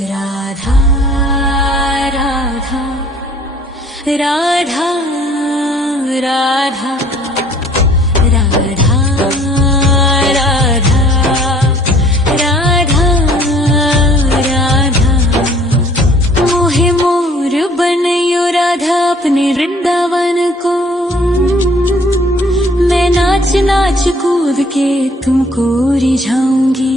राधा राधा राधा राधा राधा राधा राधा राधा मोहे मोर बनयो राधा अपने वृंदावन को। मैं नाच नाच कूद के तुमको रिझाऊंगी।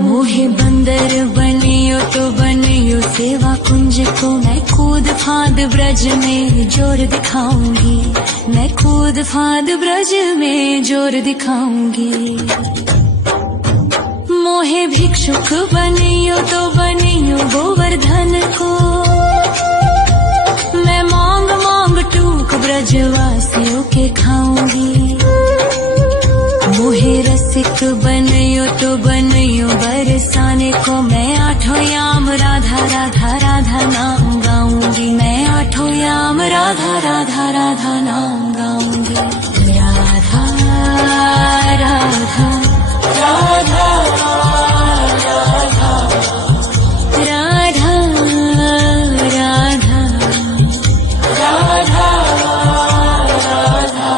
मोहे बंदर बनियो तो बनियो सेवा कुंज को। मैं कूद फांद ब्रज में जोर दिखाऊंगी। मैं कूद फांद ब्रज में जोर दिखाऊंगी। मोहे भिक्षुक बनियो तो बनियो गोवर्धन को। मैं मांग मांग टूक ब्रजवासियों के खाऊंगी। मोहे रसिक बनयो तो बनयो बरसाने को। मैं आठों याम राधा राधा राधा नाम गाऊंगी। मैं आठों याम राधा राधा राधा नाम गाऊंगी। राधा राधा राधा राधा राधा राधा राधा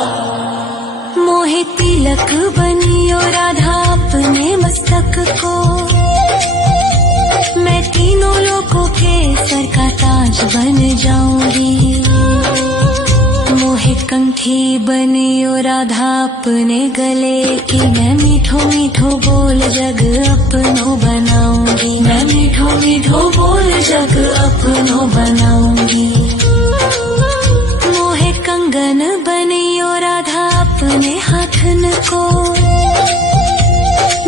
मोहे तिलक बनियो राधा अपने मस्तक को। मैं तीनों लोगों के सर का ताज बन जाऊंगी। मोहे कंठी बनियो राधा अपने गले की। मैं मीठो मीठो बोल जग अपनो बनाऊंगी। मैं मीठो मीठो बोल जग अपनो बनाऊंगी। मोहे कंगन बनियो राधा अपने हाथन को।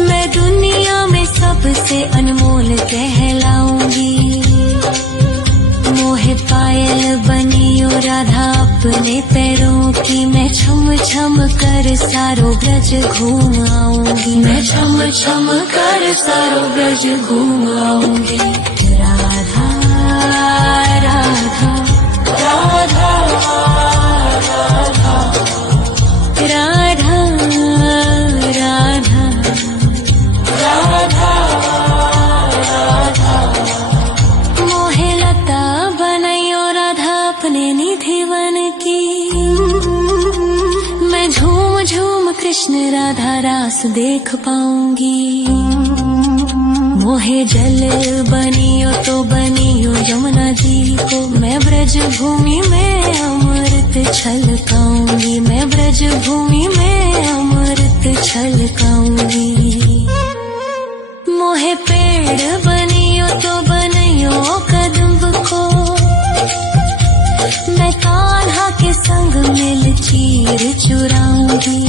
मैं दुनिया में सबसे अनमोल कहलाऊंगी। मोहे पायल बनियो राधा अपने पैरों की। मैं छम छम कर सारो ब्रज घूम आऊंगी। मैं छम छम कर सारो ब्रज घूम आऊंगी। राधा राधा राधा राधा राधा राधा राधा राधा मोहे लता बनयो राधा अपने निधि वन की। मैं झूम झूम कृष्ण राधा रास देख पाऊंगी। मोहे जल बनियो तो बनियो यमुना जी को। मैं ब्रज भूमि में अमृत छलकाऊंगी। मैं ब्रज भूमि में अमृत छलकाऊंगी। मोहे पेड़ बनियो तो बनियो कदम्ब को। मैं कान्हा के संग मिल चीर चुराऊंगी।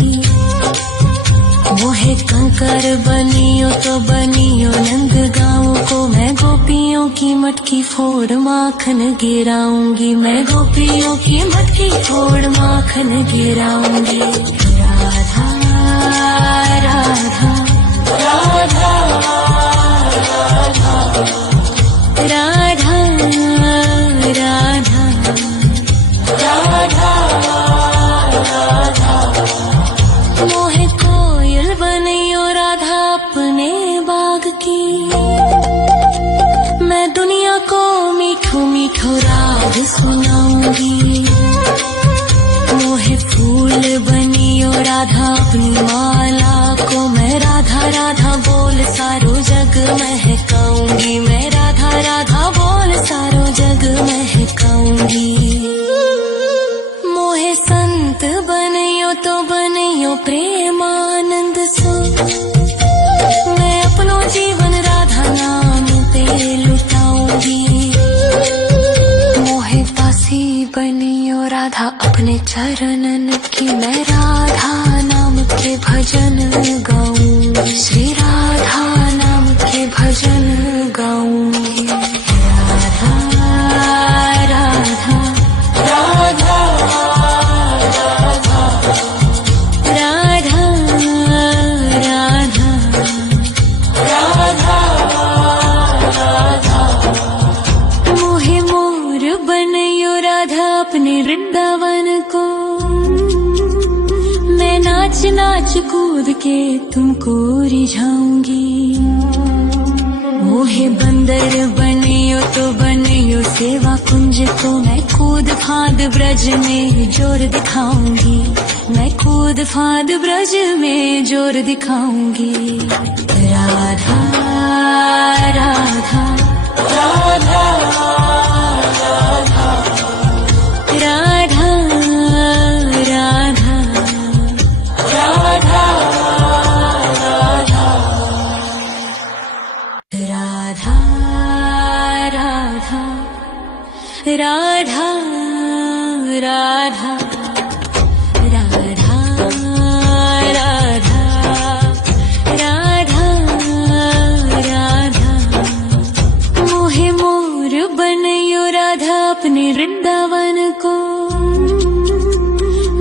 मोहे कंकर बनियो तो बनियो नंद गाँव को। मैं गोपियों की मटकी फोड़ माखन गिराऊंगी। मैं गोपियों की मटकी फोड़ माखन गिराऊंगी। राधा राधा राधा राधा राधा राधा राधा मोहे कोयल बनियो राधा अपने बाग की। मैं दुनिया को मीठो मीठो राग सुनाऊंगी। मोहे फूल बनियो राधा अपनी माला को। मैं राधा राधा बोल सारो जग महकाऊंगी। मैं राधा राधा बोल सारो जग महकाऊंगी। मोहे संत बनियो तो बनियो प्रेमानंद सो। मैं अपनो जीवन राधा नाम पे लुटाऊंगी। मोहे दासी बनियो राधा अपने चरणन की। मैं राधा नाम के भजन गाऊंगी। श्री राधा नाम के भजन गाऊंगी। राधा राधा राधा राधा राधा राधा राधा राधा मोहे मोर बनयो राधा अपने वृंदावन को। मैं नाच नाच कूद के तुमको रिझाऊंगी। मोहे मोहे बंदर बनियो तो बनियो सेवा कुंज को मैं कूद फाद ब्रज में जोर दिखाऊंगी, मैं कूद फाद ब्रज में जोर दिखाऊंगी। राधा राधा राधा राधा राधा राधा राधा राधा राधा राधा राधा राधा राधा राधा मोहे मोर बनयो राधा अपने वृंदावन को,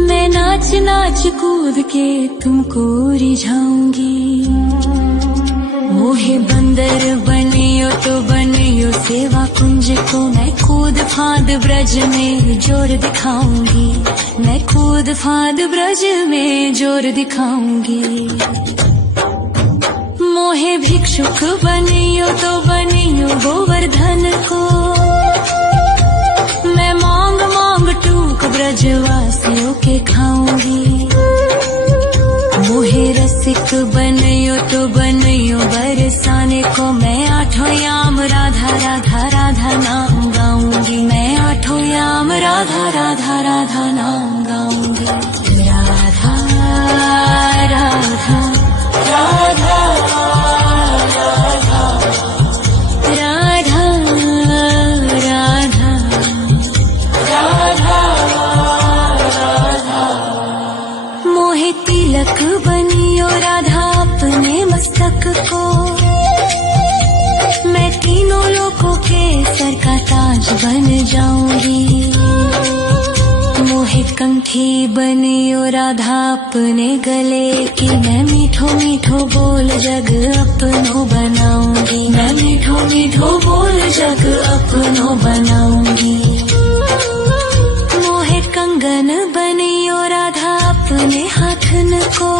मैं नाच नाच कूद के तुमको रिझाऊंगी। मोहे बंदर बनियो तो बनियो सेवा कुंज को मैं कूद फाद ब्रज में जोर दिखाऊंगी, मैं कूद फाद ब्रज में जोर दिखाऊंगी। मोहे भिक्षुक बनियो तो बनियो गोवर्धन को, मैं मांग मांग टूक ब्रजवासियों के खाऊंगी। मोहे रसिक बनियो तो बनियो बरसाने को, मैं आठों याम राधा राधा राधा नाम गाऊंगी, मैं आठों याम राधा राधा राधा नाम गाऊंगी। राधा राधा राधा राधा राधा राधा राधा मोहे तिलक बनियो राधा अपने मस्तक को, मैं तीनों लोगों के सर का ताज बन जाऊंगी। मोहे कंठी बनियो राधा अपने गले की, मैं मीठो मीठो बोल जग अपनो बनाऊंगी, मैं मीठो मीठो बोल जग अपनो बनाऊंगी। मोहे कंगन बनियो राधा अपने हाथन को,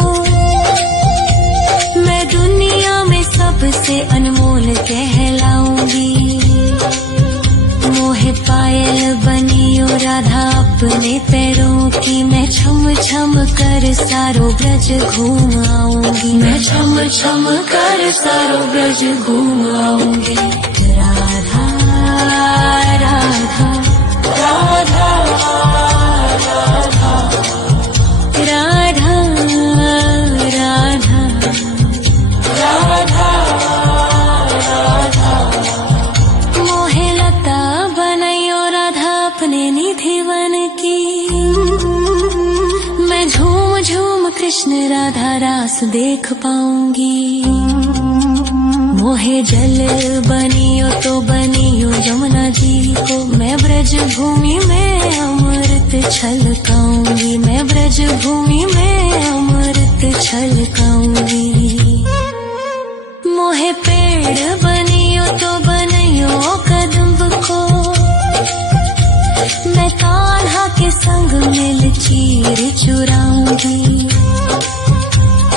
मैं दुनिया में सबसे अनमोल कहलाऊंगी। मोहे पायल बनियो राधा अपने पैरों की, मैं छम छम कर सारो ब्रज घूम आऊंगी, मैं छम छम कर सारो ब्रज घूम आऊंगी। राधा राधा राधा राधा राधा राधा राधा राधा मोहे लता बनयो राधा अपने निधिवन की, मैं झूम झूम कृष्ण राधा रास देख पाऊंगी। मोहे जल बनियो तो बनियो यमुना जी को, मैं ब्रज भूमि में अमृत छलकाऊंगी, मैं ब्रज भूमि में अमृत छलकाऊंगी। मोहे पेड़ बनियो तो बनियो कदम्ब को, मैं कान्हा के संग मिल चीर चुराऊंगी।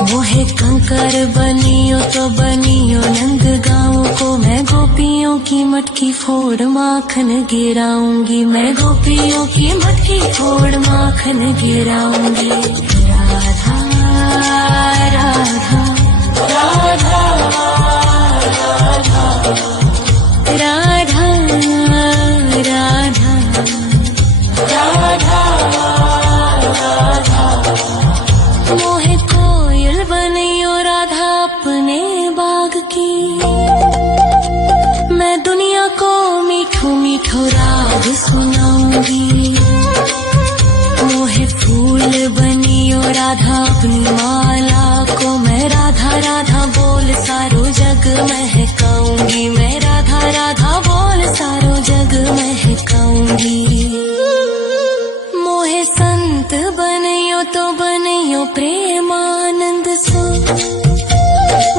मोहे कंकर बनियो तो बनियो नंद गाँव को, मैं गोपियों की मटकी फोड़ माखन गिराऊंगी, मैं गोपियों की मटकी फोड़ माखन गिराऊंगी। राधा राधा राधा राधा राधा राधा राधा मोहे कोयल बनियो राधा अपने बाग की, मैं दुनिया को मीठो मीठो राग सुनाऊंगी। मोहे फूल बनियो राधा अपनी माला को, मैं राधा राधा बोल सारो जग महकाऊंगी, मैं राधा राधा बोल सारो जग महकाऊंगी। मोहे संत बनियो तो बनियो प्रेमानंद सो,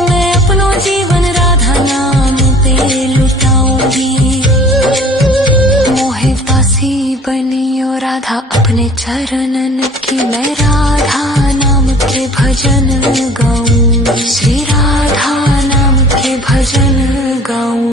मैं अपनो जीवन राधा नाम पे लुटाऊंगी। मोहे दासी बनियो राधा अपने चरणन की, मैं राधा नाम के भजन गाऊंगी।